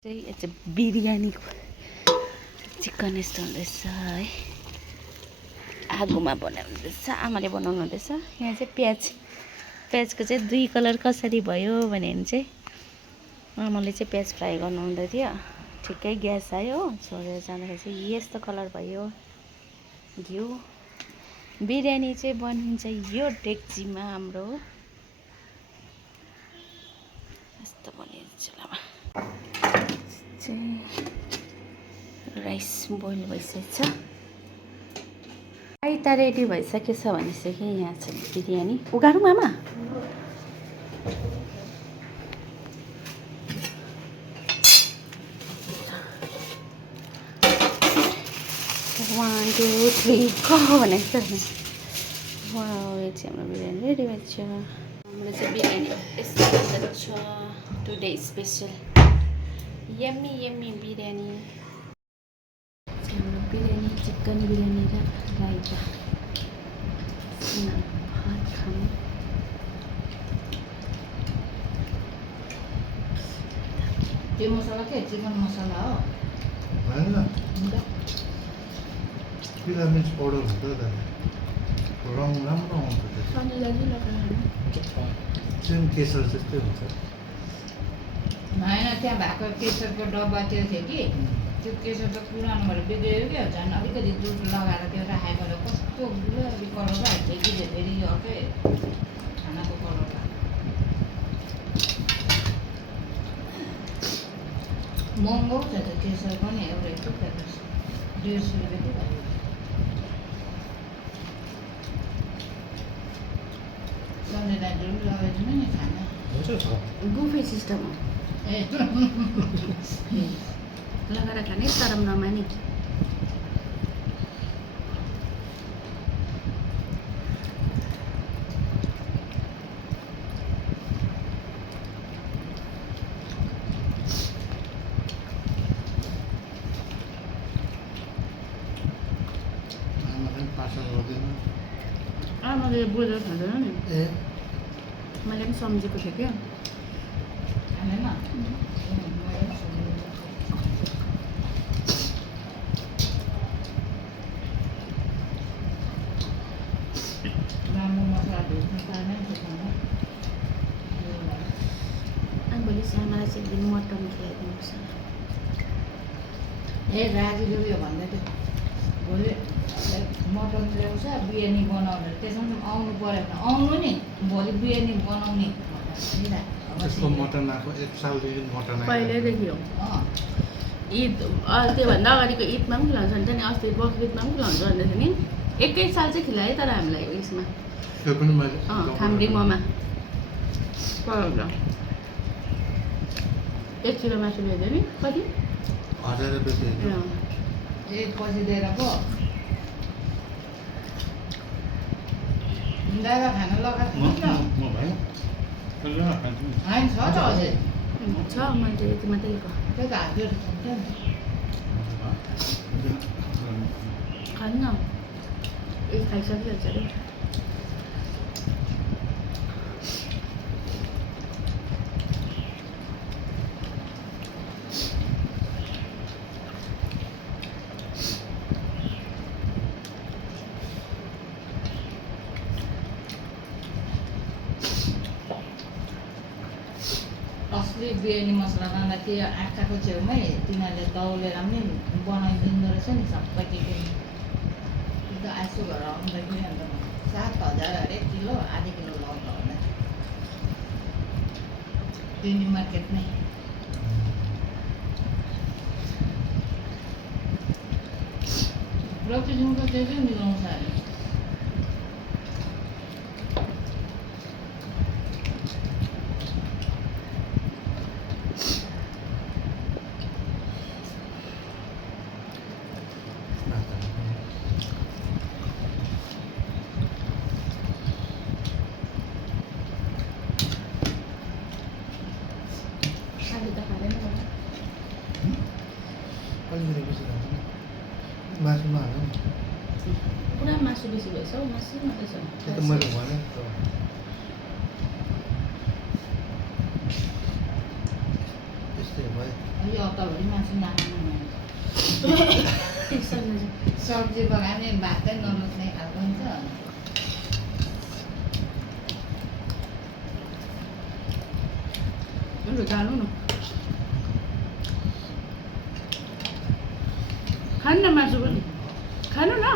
यो चाहिँ बिरयानीको चिकन यस्तो हुँदैछ है। आगोमा बनाउँदैछ, आमाले बनाउनु हुँदैछ। यहाँ चाहिँ प्याजको चाहिँ दुई कलर कसरी भयो भने चाहिँ आमाले चाहिँ प्याज फ्राई गर्नु हुँदै थियो। ठिकै ग्यास आयो हो, छोडेर जाँदाखेरि चाहिँ यस्तो कलर भयो घिउ। बिरयानी चाहिँ बनिन्छ यो डेक्चीमा हाम्रो। यस्तो बनिन्छ राइस बोइल भइसकेको छ। राइता रेडी भइसकेको छ भनिसकेँ। यहाँ छ बिरयानी। उगारौँ आमा? वान टू थ्री गो भनेको छ। यो चाहिँ हाम्रो बिरयानी रेडी भएछ। हाम्रो चाहिँ बिरयानी यस्तो छ। Today special yummy yummy biryani. हाम्रो बिरयानी चिकन बिरयानी र राइता भात खानु। त्यो मसला के चिकन मसला हो होइन पिरामिड पाउडर हुन्छ त रङ राम्रो आउँछ सेम केसर जस्तै हुन्छ। होइन त्यहाँ भएको केसरको डब्बा त्यो थियो कि त्यो केसर त पुरानो भएर बिग्रियो क्या। झन् अलिकति दुध लगाएर त्यो राखेको कस्तो गुलाबी कलर आएको थियो कि फेरि अर्कै खानाको कलर महँगो छ त्यो केसर पनि। एउटै टुक्रा 150 रुपियाँ भयो। सन्डे नाइटहरू पनि लगाइदिनु नि खाना। बुफे सिस्टम हो। ए लगाएर खाने तरम नमाने। आमाले पार्सल गर्दैन। मैले बोलेर खाँदैन नि। ए मैले पनि सम्झेको थिएँ क्या। खाँदैन राम्रो मसला भेट्नु पाएन नि। अनि भोलि श्यामालाई चाहिँ एकदिन मटन खुवाइदिनुपर्छ। ए राजीले उयो भन्दै थियो भोलि मटन ल्याउँछ बिरयानी बनाउने। त्यसमा पनि आउनु पऱ्यो भने आउनु नि भोलि बिरयानी बनाउने त्यसको मटन आएको 1 सालदेखि मटन आएको पहिल्यैदेखि हो। ईद त्योभन्दा अगाडिको ईदमा पनि खुलाउँछ भन्छ नि। अस्ति बकरिदमा पनि खुलाउँछ भन्दै थियो नि। 1 साल चाहिँ खुलायो तर हामीलाई उयसमा त्यो पनि मैले खामरिङमा पढाउँछ। 1 किलो मासु ल्याइदियो नि कति 1000 रुपियाँ थियो। ए पछि दिएर पो दादा खाना लगाएको म भाइ होइन छ त अझै छ। मैले यति मात्रै लिएको। त्यही त हातहरू हुन्छ नि। खान्न खाइसकिहाल्छ अरे। असली बिरयानी मसला लाँदा त्यो आँखाको छेउमै तिनीहरूले दौलेर पनि बनाइदिँदो रहेछ नि सबै टिफिन। अन्त आइसु घर आउँदाखेरि अन्त 7,000 अरे किलो। आधी किलो लगाउँदा होला तिमी मार्केटमै। प्रतिदिनको त्यो चाहिँ मिलाउँछ अरे। अहिले त खाँदैन होला। अलिकति बेसी खान्छ मासुमा हाल्नु पुरा मासु बेसी भएछ हौ। मासु मात्रै छ। त्यो त मैले भने त्यस्तै भयो। यो हप्ता हप्ताभरि मासु नखानु भने सब्जी पकाउने भातै नरोज्ने खालको हुन्छ खानु न खानु न मासु पनि खानु न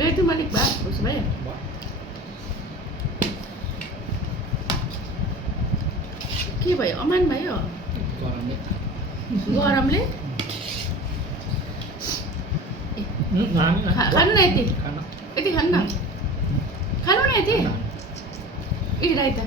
लेटु मालिक भा उसो भए के भयो अमान भयो गरमले खानु न यति यति खानु न खानु न यति यति राइता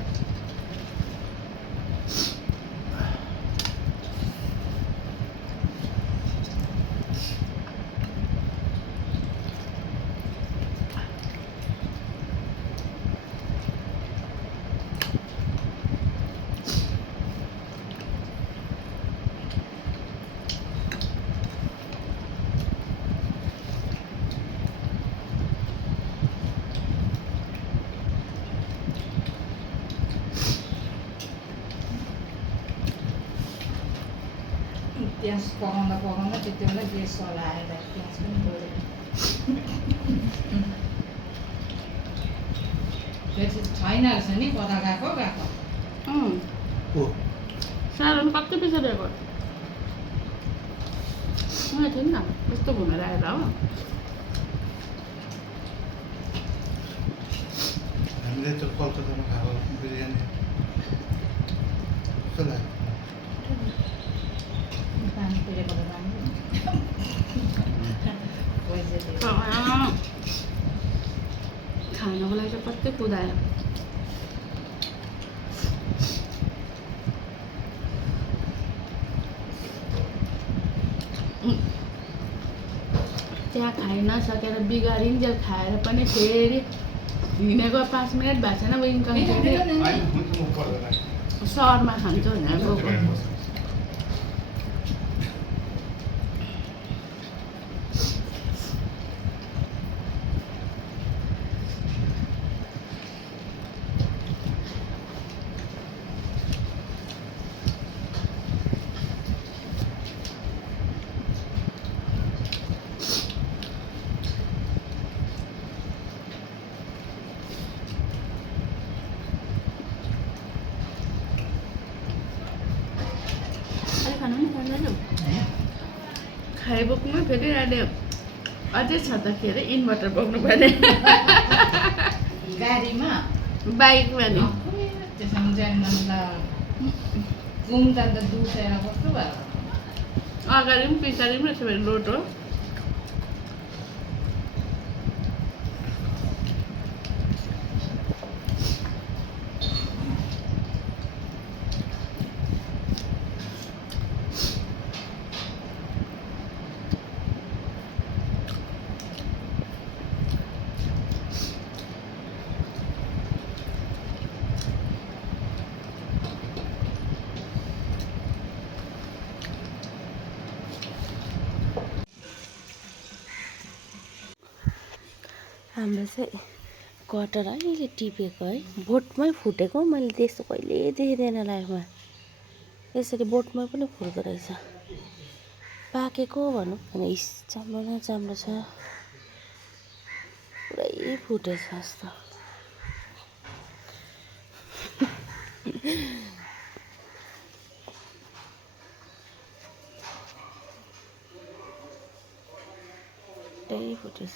प्याज पकाउँदा पकाउँदा त्यति बेला ग्यास चलाएर प्याज पनि बढ्यो फेरि छैन रहेछ नि कता गएको गएको को साह्रो पनि कति पैसा दिएको मलाई थियो नि त यस्तो घुमेर आएर हो हामीले त कलकत्तामा खाएको बिरयानी कस्तो लाग्यो पानी पिरेको त राम्रो पैसा दियो खानको लागि चाहिँ कति कुदायो त्यहाँ खाइ नसकेर बिगारिन्जेल खाएर पनि फेरि हिँडेको 5 मिनट भएको छैन इन्कम सहरमा खान्छु भनेर गएको खाइबोक्नु फेरि अहिले अझै छ त के अरे इन्भर्टर बोक्नु पर्ने गाडीमा बाइकमा नि त्यसमा जान्दा घुम्दा त दुखेर कस्तो भयो अगाडि पनि पछाडि पनि यसो भने लोड हो हाम्रो चाहिँ कटर अहिले टिपेको है बोटमै फुटेको मैले त्यस्तो कहिले देख्दैन लाइफमा यसरी बोटमै पनि फुट्दो रहेछ पाकेको भनौँ होइन इस चाम्रो न चाम्रो छ पुरै फुटेछ जस्तो त्यही फुटेछ